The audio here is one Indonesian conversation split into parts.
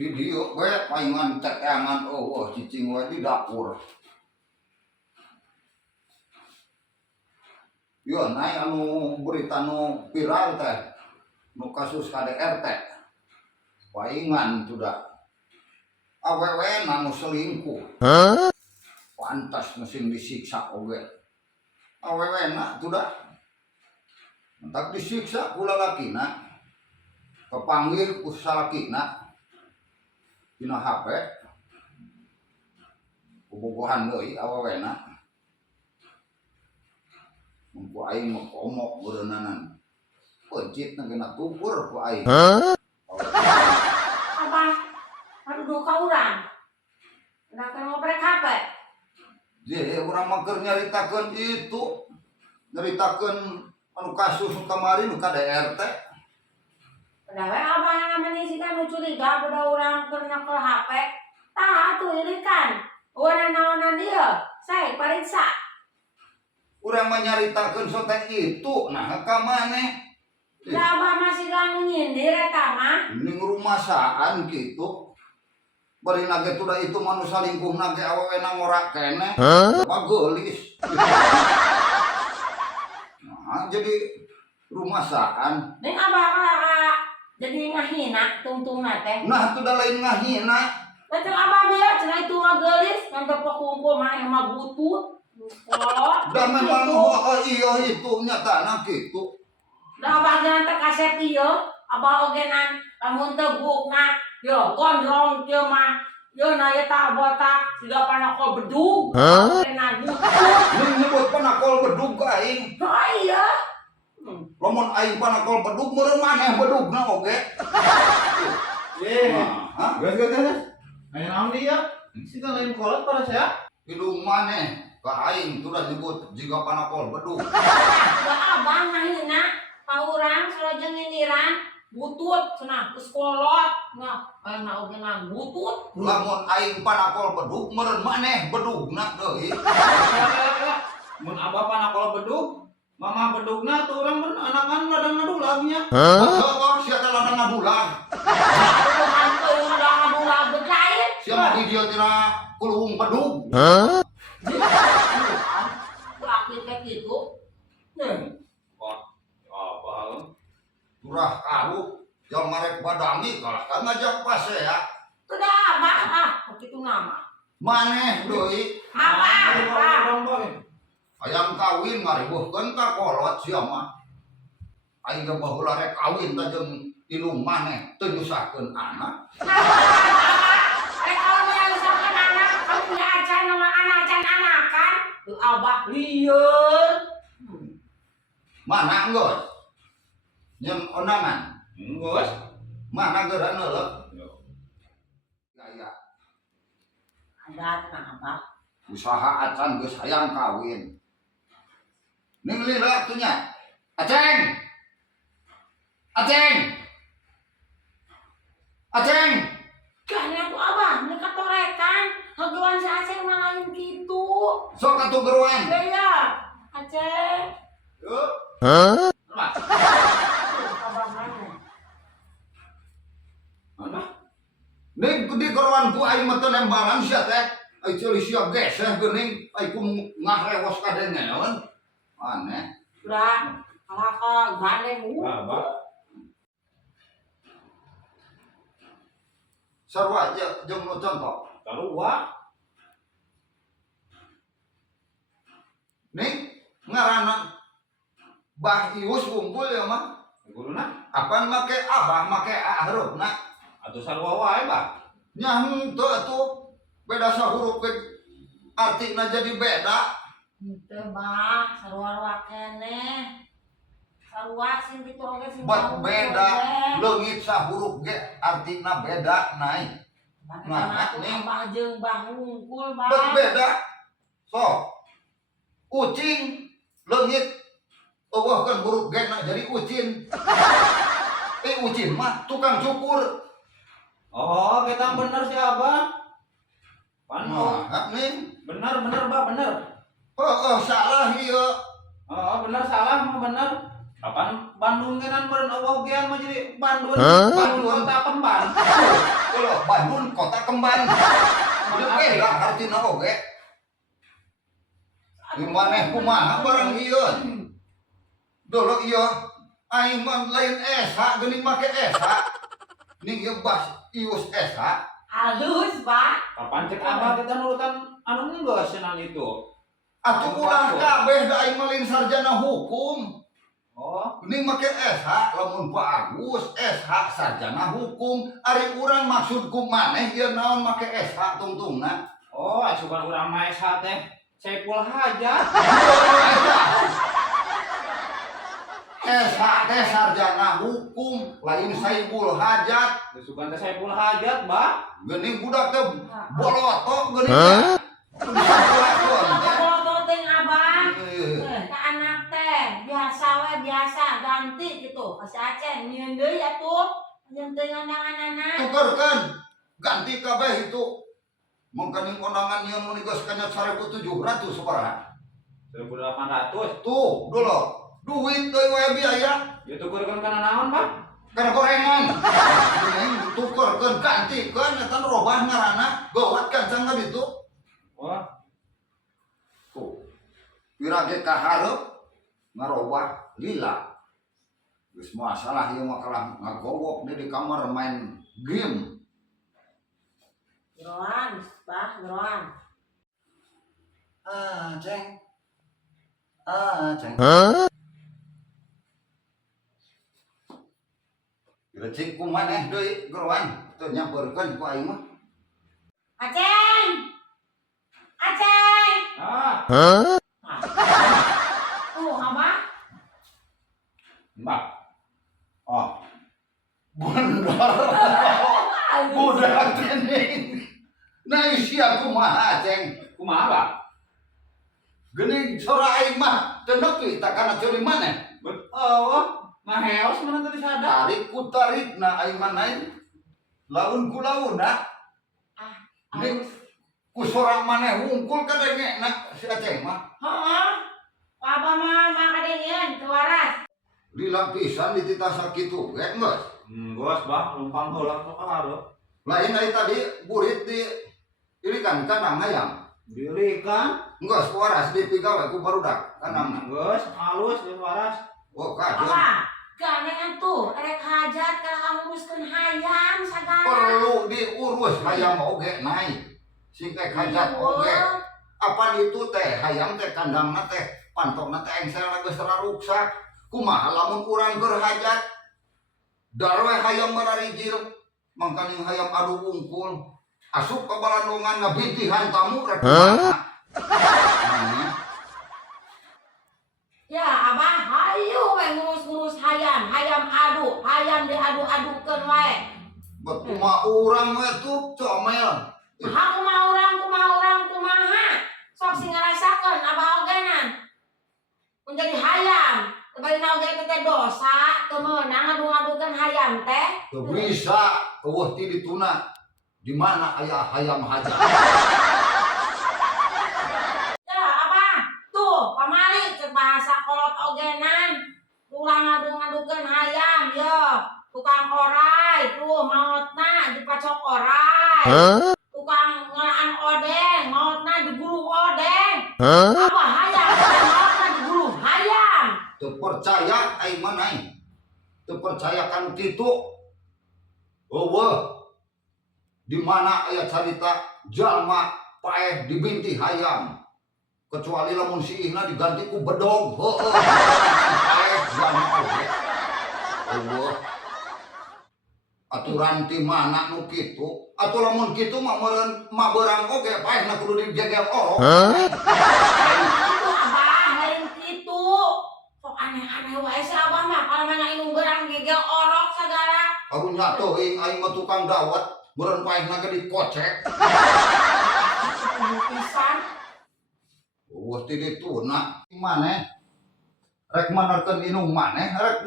Di dieu we paingan cekengan eueuh cicing we di dapur. Yo naik anu berita nu viral teh, nu kasus KDRT. Paingan sudah. Awewe anu selingkuh. Pantas mesin disiksa oge. Awewe na sudah. Entak disiksa ku lalakina. Kepanggil ku salakina. Dina HP bobogohan deui awewena mun ku aing mah komok beureunanan pencit na tukur ku aing apa aduh ka urang udah kan ngobrek HP je urang mah keur nyaritakeun itu nyaritakeun anu kasus kamari nu KDRT. udah we apa yang namanya sih kan curiga udah orang keur nyekel HP tah atuh ieu kan urang naonan dia saya periksa Urang mah nyaritakeun sote itu nah ka maneh da abah masih ganggu nyindir eta mah ning rumasaan kitu bari nage tuda itu manu salingkuh nage awewena ngora keneh bageulis nah jadi rumasaan ning abah jadi ngahina tungtungna teh nah itu da lain ngahina betul abah biar cenah itu ngageulis ngan tepok kumpul maneh mah butut kolot da memang iya itu nyatana kitu da abah jangan teh kaset ieu abah ogenan lamun teu bukna yo gondrong kieu mah yo na eta botak siga panakol bedug ogenan butut ning nyebut panakol bedug aing oh iya lamun aing panakol bedug meureun maneh bedugna oge Gas. Ayo naon dia? Siga lain kolot pada saya. hidung maneh ka aing tuh nyebut jiga panakol bedug da abah ngahina ka urang salajeng nyindiran butut cenah geus kolot nah ayeuna ogenan butut lamun aing panakol bedug meureun maneh bedugna deui Mun abah panakol bedug, mama bedugna tuh orang bener anakan ladang ngadulagnya. oh sia teh ladang ngadulag Tuhan teu udah ngadulag bejain sia mah di dieu tina kuluhung bedug laki kayak gitu Abah. durah karu jang marek badangi kalah kan ngajak pas ya sudah abah begitu nama maneh deui apa hayang kawin ngaribuhkeun ka kolot sia mah aing ge baheula rek kawin teh jeung tilung maneh teu nyusahkeun anak kalau punya usahakan anak kamu punya acan nama anak acan anakan tuh abah lieur mana geus nyen ondangan Geus. mana geurana leuk ya adat nah abah usaha acan geus hayang kawin ning lila tuh nya aceng kayaknya tuh abah ini katorekan hagewan si aceng mah lain gitu sok atuh geruan ya aceng yuk abah mana Mana? ning di geruan ku aing mah teu lembaran sia teh ai ceuli sia geseh geuning ai ku ngahrewos ka dengeun aneh udah kalah ke gandeng Abah. sarua jeung nu contoh Sarua. ning ngaranna Bah Ius unggul ya mah Guruna. apaan make abah make a harupna Atuh sarua wae, Bah. nya henteu atuh beda sahuruf ge artina jadi beda Henteu bah, sarua-rua keneh. Sarua sing kitu oge sing beda leungit sahuruf ge artina beda naik Nah, abah jeung Bang Hungkul, Bang. Berbeda. So, ucing leungit eueuh kan huruf gena jadi ucin. Ucin mah tukang cukur. Oh, kita bener sih abah. Panu. Nah, nih. Bener bah bener. Salah ieu. Oh, bener salah mah bener. Kapan Bandung genan beureun eueuh gean mah jadi Bandung. Bandung kota kembar. Kalau Bandung kota kembar. Beda artina oge. Di maneh kumaha barang ieu? Dulu ieu aing mah lain esa geuning make esa. Ning ieu bas ius esa. Halus, Pak. Kapan cek abah kita nurutan anu geus cenah itu. Atuh ulah kabeh da aing mah lain sarjana hukum. Oh, Ini make SH lamun Pak Agus SH sarjana hukum ari urang maksudku maneh ieu naon make SH tungtungna. oh, asupan urang mah esa teh Saipul Hajat. SH teh sarjana hukum lain Saipul Hajat. Asupan teh Saipul Hajat, Bah. Geuning budak teh bolotok geuning teh. Bisa buakon teh. Foto teh Abang. Ka anak teh biasa we biasa ganti gitu. Kasih Aceh nyieun deui atuh. Jeung teu ngandang-andangna. Tukerkeun ganti kabeh itu. Mangkaning kondangan nyieun mun geus kanyot 1.700 sabaraha. 1.800. Tuh, dulu. Duit deui we biaya. Ya tukurkeun kana naon, Bah? Karena gorengan. Geuning tukerkeun gantikeun eta robah ngaranna gawat kancang ka ditu. Wah, Tuh. Wirage ka hareup ngarobah lila. Geus masalah ieu mah kalah ngagowok di kamar main game. Geroan, Pak, geroan. Ceng. Ceng. Recik kumaneh deui geroan teu nyampeurkeun ku aing mah. Aceh. Aceh. Tuh, Abang. Mbak. Oh. Bundar. Budak ini. Nah sia kumaha ceng. Kumaha, Bah? Geuning sora aing mah teu nepi tak kana ceuring maneh. Oh, ngaheos mana tadi sadar. Tarik ku tarikna aing mah naik. Laun ku launa. Ning ku sora maneh hungkul kadengena si Aceng mah. Heeh. Abah mah kadengeun teu waras. Lila pisan ditita sakitu ge geus. Gos, Bah, lumpang heula ka hareup. Lain ari tadi burit di irikan kandang hayam. Diri kan? Geus waras dipigawe ku barudak kandangna. Gos, halus geus waras. Oh kajeun. Apa? Ganengan tuh, erek hajat kalau nguruskeun hayam sagala. Perlu diurus hayam oge naik. Singkek hajat oge. Apa itu teh hayam teh kandangna teh pantokna teh engsel geus raruksak. Kumaha lamun urang keur hajat? Darwe hayam bararijil mangkaning hayam adu wungkul. Asup ka balandungan ngabintihan tamu rek kumaha. Ya, Abah, hayu we ngurus-ngurus hayam, hayam diadu-adukeun wae. Bet kumaha urang we tuh comel. Kumaha kumaha. Sok sing ngarasakeun Abah ogenan. Menjadi hayam. Bari oge teh dosa, teu meunang ngadu-ngadukeun hayam teh. Teu bisa eueuh ti dituna. Di mana aya hayam hajat? Ya, Abah, tuh pamali cek bahasa kolot ogenan. Ulah ngadu-ngadukeun hayam, yo. Tukang orai, tuh maotna dipacok orai. Tukang ngelaan odeng, maotna diguluh odeng. Abah hayam, maotna diguluh hayam. Teu percaya aing mah naik. Teu percaya kan kitu. Eueuh. Di mana aya carita jalma paeh dibinti hayam. Kecuali lamun siihna diganti ku bedog. Heueuh. Paeh jalma oge. Eueuh. Aturan ti mana nu kitu? Atuh lamun kitu mah meureun mabeurang oge paehna kudu dijegel orok. Itu Abah, lain kitu. Sok aneh-aneh wae si Abah mah kalau mana inung berang gegel orok sagala. Karunya teuing aing mah tukang dawet. Buran paeh na dikocek. Pisan. Wah ti dituna. Maneh rek manerkeun inung maneh rek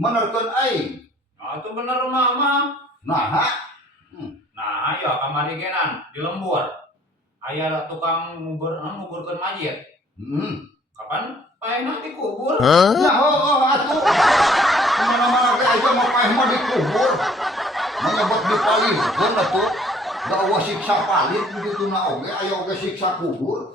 manerkeun aing. Nah, itu bener mama. Nah, Nah, ayo kamari genan di lembur. Aya tukang nguburkeun mayit. Kapan paehna dikubur? ya atuh. Kemana-mana ke aja mau paeh mah dikubur. Menyebut dipalingkeun atuh. Da eueuh siksa palit begitu na oge aya oge siksa kubur.